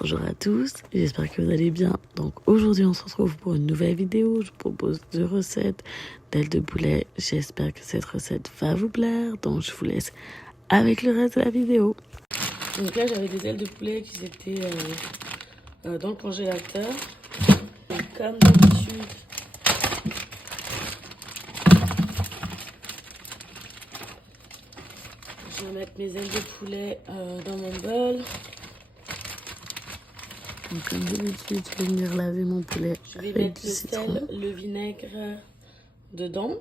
Bonjour à tous, j'espère que vous allez bien. Donc aujourd'hui on se retrouve pour une nouvelle vidéo. Je vous propose 2 recettes d'ailes de poulet. J'espère que cette recette va vous plaire. Donc je vous laisse avec le reste de la vidéo. Donc là j'avais des ailes de poulet qui étaient dans le congélateur. Donc, comme d'habitude, je vais mettre mes ailes de poulet dans mon bol. Donc, comme d'habitude, je vais venir laver mon poulet. Je vais mettre le sel, le vinaigre dedans.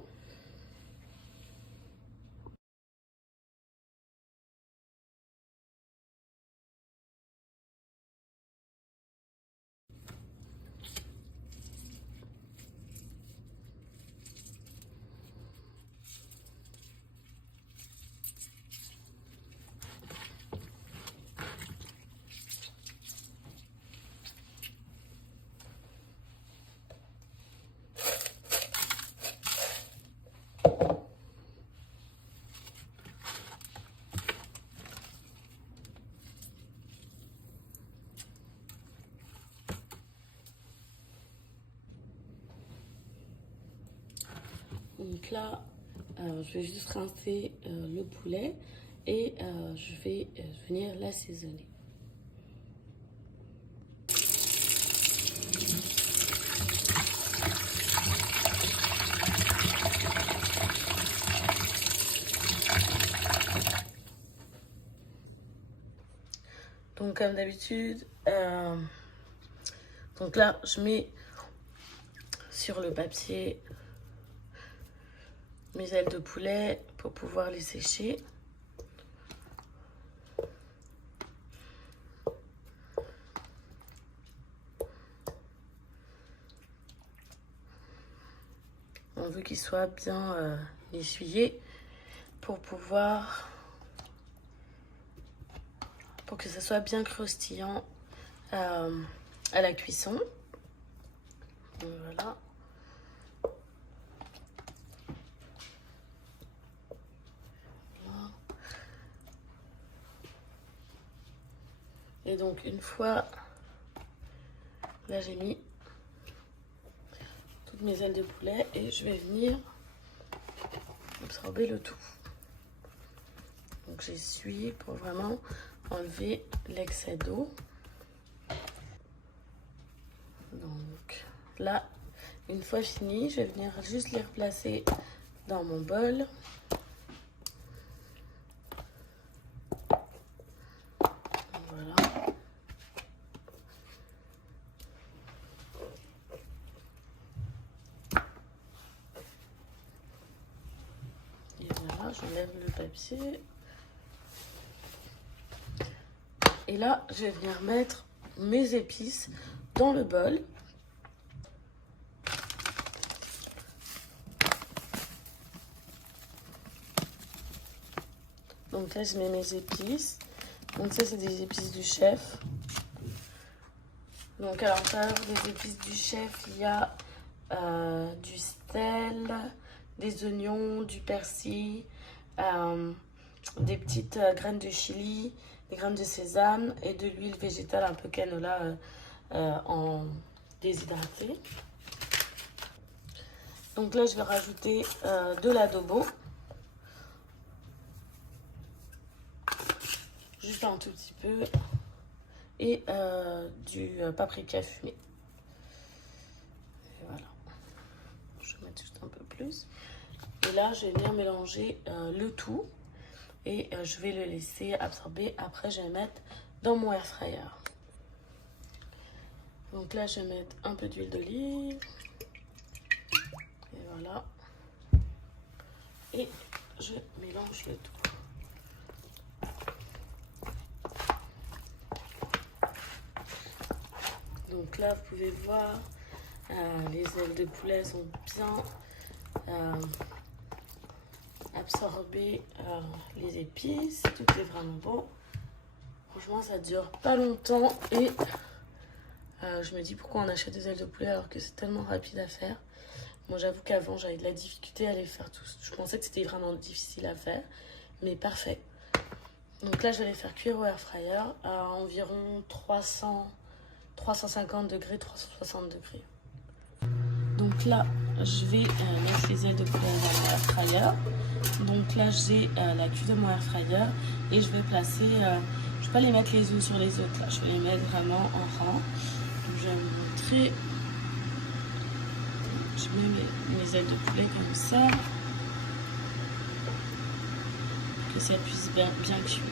Donc là, je vais juste rincer le poulet et je vais venir l'assaisonner. Donc comme d'habitude, donc là, je mets sur le papier mes ailes de poulet pour pouvoir les sécher. On veut qu'ils soient bien essuyés pour que ça soit bien croustillant à la cuisson. Donc voilà. Et donc une fois, là j'ai mis toutes mes ailes de poulet et je vais venir absorber le tout. Donc j'essuie pour vraiment enlever l'excès d'eau. Donc là, une fois fini, je vais venir juste les replacer dans mon bol. Voilà. Et voilà, j'enlève le papier. Et là, je vais venir mettre mes épices dans le bol. Donc là, je mets mes épices. Donc ça, c'est des épices du chef. Donc à l'intérieur des épices du chef, il y a du sel, des oignons, du persil, des petites graines de chili, des graines de sésame et de l'huile végétale un peu canola en déshydraté. Donc là, je vais rajouter de l'adobo. Juste un tout petit peu. Et du paprika fumé. Et voilà. Je vais mettre juste un peu plus. Et là, je vais venir mélanger le tout. Et je vais le laisser absorber. Après, je vais mettre dans mon air fryer. Donc là, je vais mettre un peu d'huile d'olive. Et voilà. Et je mélange le tout. Donc là, vous pouvez voir, les ailes de poulet sont bien absorbées les épices. Tout est vraiment bon. Franchement, ça dure pas longtemps et je me dis pourquoi on achète des ailes de poulet alors que c'est tellement rapide à faire. Moi, j'avoue qu'avant, j'avais de la difficulté à les faire tous. Je pensais que c'était vraiment difficile à faire, mais parfait. Donc là, je vais les faire cuire au air fryer à environ 350 degrés, 360 degrés. Donc là, je vais mettre les ailes de poulet dans mon air fryer. Donc là, j'ai la cuve de mon air fryer et je vais placer, je ne vais pas les mettre les unes sur les autres. Là, je vais les mettre vraiment en rang. Donc, je vais vous montrer. Je mets mes ailes de poulet comme ça, que ça puisse bien cuire.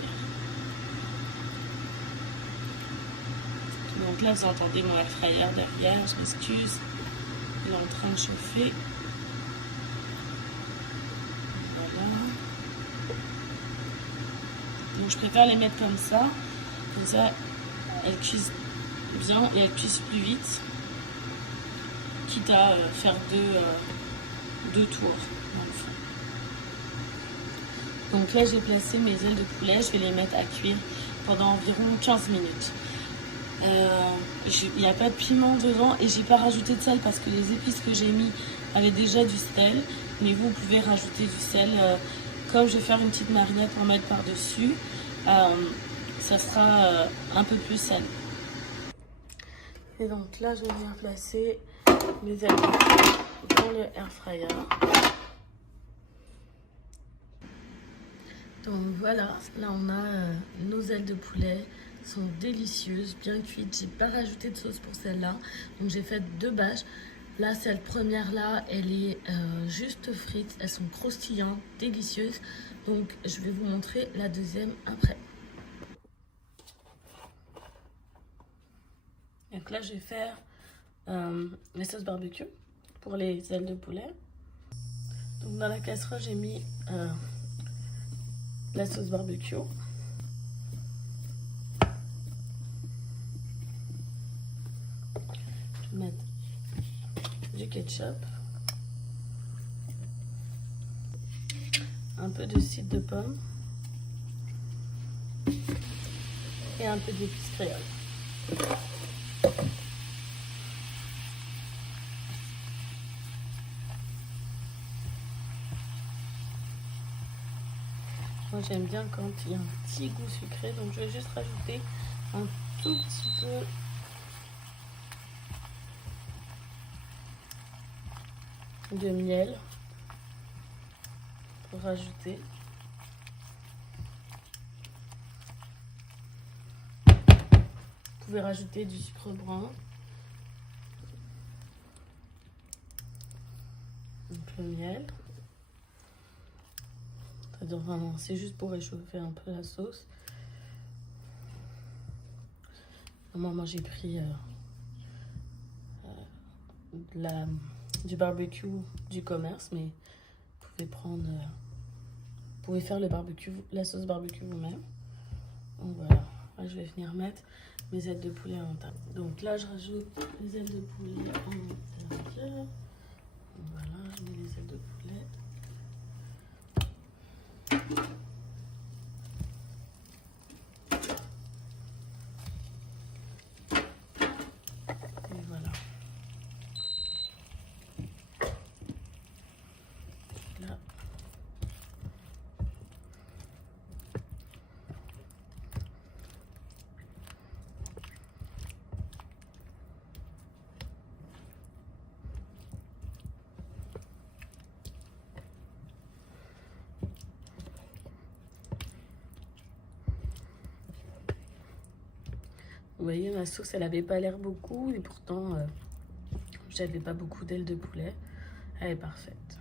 Donc là, vous entendez mon air fryer derrière, je m'excuse. Il est en train de chauffer. Voilà. Donc je préfère les mettre comme ça elles cuisent bien et elles cuisent plus vite. Quitte à faire deux tours dans le fond. Donc là, j'ai placé mes ailes de poulet, je vais les mettre à cuire pendant environ 15 minutes. Il n'y a pas de piment dedans et j'ai pas rajouté de sel parce que les épices que j'ai mis avaient déjà du sel, mais vous pouvez rajouter du sel. Comme je vais faire une petite marinade pour mettre par dessus, ça sera un peu plus salé. Et donc là, je vais venir placer mes ailes dans le air fryer. Donc voilà, là on a nos ailes de poulet, sont délicieuses, bien cuites. J'ai pas rajouté de sauce pour celle-là, donc j'ai fait 2 bâches. Là, cette première là, elle est juste frite, elles sont croustillantes, délicieuses. Donc je vais vous montrer la deuxième après. Donc là, je vais faire les sauces barbecue pour les ailes de poulet. Donc dans la casserole, j'ai mis la sauce barbecue. Je vais mettre du ketchup, un peu de cidre de pomme et un peu d'épices créoles. Moi j'aime bien quand il y a un petit goût sucré, donc je vais juste rajouter un tout petit peu de miel pour rajouter. Vous pouvez rajouter du sucre brun. Donc le miel. C'est juste pour réchauffer un peu la sauce. Moi j'ai pris du barbecue du commerce, mais vous pouvez prendre, vous pouvez faire le barbecue, la sauce barbecue vous-même. Donc voilà, là, je vais venir mettre mes ailes de poulet à l'intérieur. Donc là, je rajoute les ailes de poulet en intérieur. Voilà, je mets les ailes de poulet. Et voilà. Là. Vous voyez, ma sauce, elle avait pas l'air beaucoup et pourtant, j'avais pas beaucoup d'ailes de poulet. Elle est parfaite.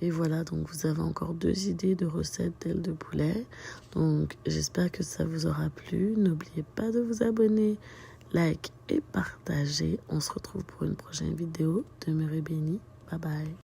Et voilà, donc vous avez encore 2 idées de recettes d'ailes de poulet. Donc j'espère que ça vous aura plu. N'oubliez pas de vous abonner, like et partager. On se retrouve pour une prochaine vidéo. Demeurez bénis. Bye bye.